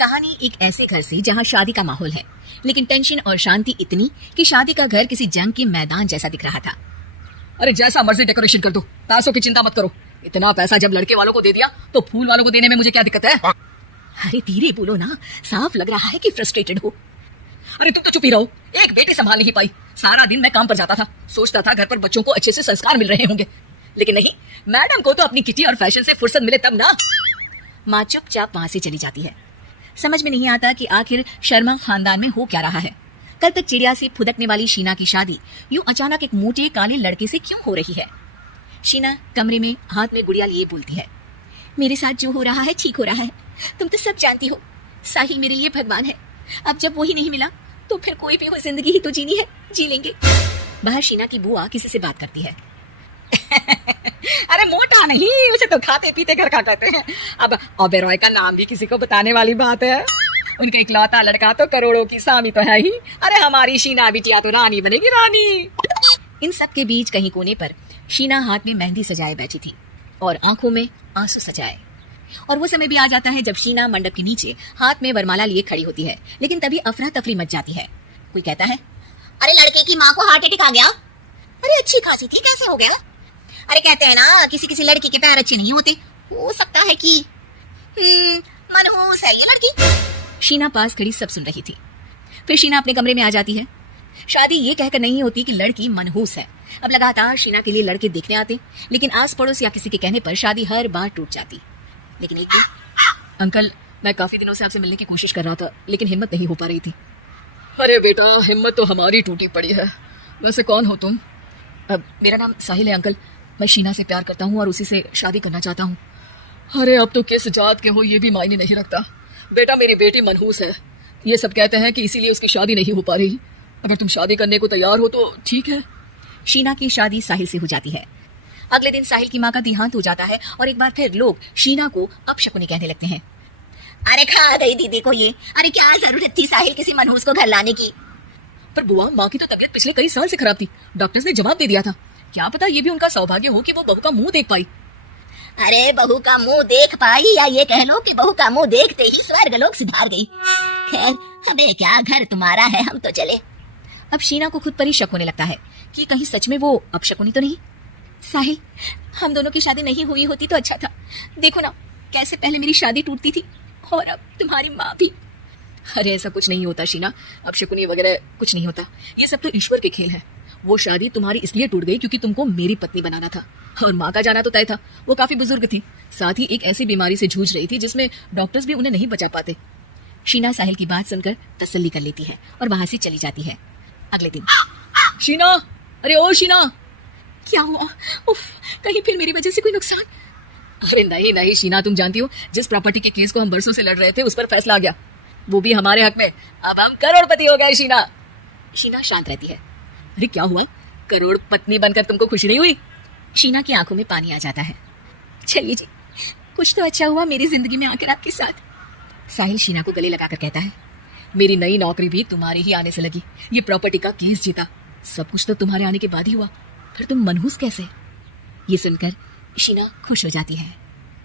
कहानी एक ऐसे घर से जहाँ शादी का माहौल है, लेकिन टेंशन और शांति इतनी कि शादी का घर किसी जंग के मैदान जैसा दिख रहा था। अरे जैसा मर्जी डेकोरेशन कर दो, पैसों की चिंता मत करो। इतना पैसा जब लड़के वालों को दे दिया तो फूल वालों को देने में मुझे क्या दिक्कत है? अरे धीरे बोलो ना, साफ लग रहा है कि फ्रस्ट्रेटेड हो। अरे तुम तो चुप ही रहो, एक बेटी संभाल नहीं पाई। सारा दिन मैं काम पर जाता था, सोचता था घर पर बच्चों को अच्छे से संस्कार मिल रहे होंगे, लेकिन नहीं, मैडम को तो अपनी किटी और फैशन से फुर्सत मिले तब ना। माँ चुपचाप वहां से चली जाती है। समझ में नहीं आता कि आखिर शर्मा खानदान में हो क्या रहा है। कल तक चिड़िया से फुदकने वाली शीना की शादी यूं अचानक एक मोटे काले लड़के से क्यों हो रही है? शीना कमरे में हाथ में गुड़िया लिए बोलती है, मेरे साथ जो हो रहा है ठीक हो रहा है। तुम तो सब जानती हो, साहिल मेरे लिए भगवान है। अब जब वही नहीं मिला तो फिर कोई भी हो, जिंदगी ही तो जीनी है, जी लेंगे। बाहर शीना की बुआ किसी से बात करती है। अरे मोटा नहीं, उसे तो खाते पीते घर का कहते हैं। अब ओबेरॉय का नाम भी किसी को बताने वाली बात है। उनका इकलौता लड़का तो करोड़ों की स्वामी तो है ही। अरे हमारी शीना बिटिया तो रानी बनेगी, रानी। इन सब के बीच कहीं कोने पर शीना हाथ में मेहंदी सजाए बैठी थी और आंखों में आंसू सजाए। और वो समय भी आ जाता है जब शीना मंडप के नीचे हाथ में वरमाला लिए खड़ी होती है, लेकिन तभी अफरा तफरी मच जाती है। कोई कहता है, अरे लड़के की माँ को हार्ट अटैक आ गया। अरे अच्छी खासी थी, कैसे हो गया? अरे कहते हैं ना, किसी किसी लड़की के पैर अच्छे नहीं होते, हो सकता है कि मनहूस है ये लड़की। शीना पास खड़ी सब सुन रही थी। फिर शीना अपने कमरे में आ जाती है। शादी ये कहकर नहीं होती कि लड़की मनहूस है। अब लगातार शीना के लिए लड़के देखने आते, लेकिन आस पड़ोस या किसी के कहने पर शादी हर बार टूट जाती। लेकिन एक दिन, अंकल, मैं काफी दिनों से आपसे मिलने की कोशिश कर रहा था, लेकिन हिम्मत नहीं हो पा रही थी। अरे बेटा, हिम्मत तो हमारी टूटी पड़ी है। वैसे कौन हो तुम? मेरा नाम साहिल है अंकल। मैं शीना से प्यार करता हूँ और उसी से शादी करना चाहता हूँ। अरे अब तो किस जात के हो ये भी मायने नहीं रखता। बेटा, मेरी बेटी मनहूस है, ये सब कहते हैं कि इसीलिए उसकी शादी नहीं हो पा रही। अगर तुम शादी करने को तैयार हो तो ठीक है। शीना की शादी साहिल से हो जाती है। अगले दिन साहिल की माँ का देहांत हो जाता है और एक बार फिर लोग शीना को अपशकुनी कहने लगते हैं। अरे खा गई दीदी को ये, अरे क्या जरूरत थी साहिल किसी मनहूस को घर लाने की? पर बुआ, माँ की तो तबीयत पिछले कई साल से खराब थी, डॉक्टर्स ने जवाब दे दिया था। क्या पता ये भी उनका सौभाग्य हो कि वो बहू का मुंह देख पाई। अरे बहू का मुंह देख पाई, या ये कह लो कि बहू का मुंह देखते ही स्वर्ग लोक सुधार गई। खैर, हमें क्या, घर तुम्हारा है, हम तो चले। अब शीना को खुद पर ही शक होने लगता है कि कहीं सच में वो अपशकुनी तो नहीं। साहिल, हम दोनों की शादी नहीं हुई होती तो अच्छा था। देखो ना कैसे पहले मेरी शादी टूटती थी और अब तुम्हारी माँ भी। अरे ऐसा कुछ नहीं होता शीना, अपशकुनी वगैरह कुछ नहीं होता। ये सब तो ईश्वर के खेल है। वो शादी तुम्हारी इसलिए टूट गई क्योंकि तुमको मेरी पत्नी बनाना था, और माँ का जाना तो तय था। वो काफी बुजुर्ग थी, साथ ही एक ऐसी बीमारी से जूझ रही थी जिसमें डॉक्टर्स भी उन्हें नहीं बचा पाते। शीना साहिल की बात सुनकर तसल्ली कर लेती है और वहां से चली जाती है। अगले दिन, शीना, अरे ओ शीना। क्या हुआ? उफ, कहीं फिर मेरी वजह से कोई नुकसान? अरे नहीं नहीं शीना, तुम जानती हो जिस प्रॉपर्टी के केस को हम बरसों से लड़ रहे थे उस पर फैसला आ गया, वो भी हमारे हक में। अब हम करोड़पति हो गए शीना। शीना शांत रहती है। अरे क्या हुआ? करोड़ पत्नी बनकर तुमको खुशी नहीं हुई? शीना की आंखों में पानी आ जाता है। चलिए जी, कुछ तो अच्छा हुआ मेरी जिंदगी में आकर आपके साथ। साहिल शीना को गले लगाकर कहता है, मेरी नई नौकरी भी तुम्हारे ही आने से लगी, ये प्रॉपर्टी का केस जीता, सब कुछ तो तुम्हारे आने के बाद ही हुआ। फिर तुम मनहूस कैसे? ये सुनकर शीना खुश हो जाती है।